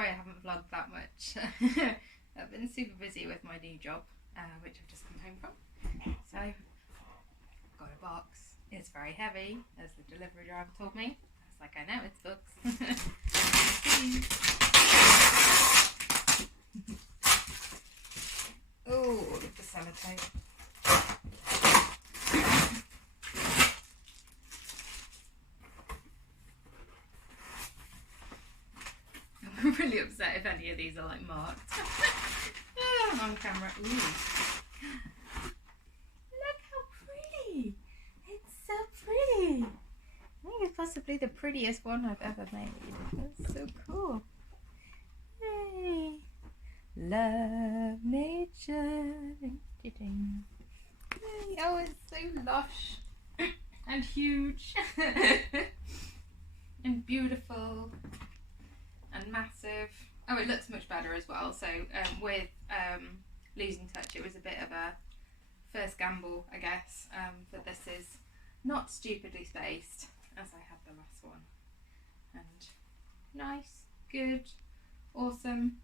sorry I haven't vlogged that much. I've been super busy with my new job, which I've just come home from. So, I've got a box. It's very heavy, as the delivery driver told me. I was like, I know, it's books. Oh, look at the sellotape. I'm really upset if any of these are like marked. Oh, on camera. Ooh. Look how pretty! It's so pretty! I think it's possibly the prettiest one I've ever made. That's so cool. Yay! Love nature. Yay. Oh, it's so lush and huge and beautiful and massive. Oh, it looks much better as well. So with Losing Touch, it was a bit of a first gamble, I guess, that this is not stupidly spaced as I had the last one. And nice, good, awesome.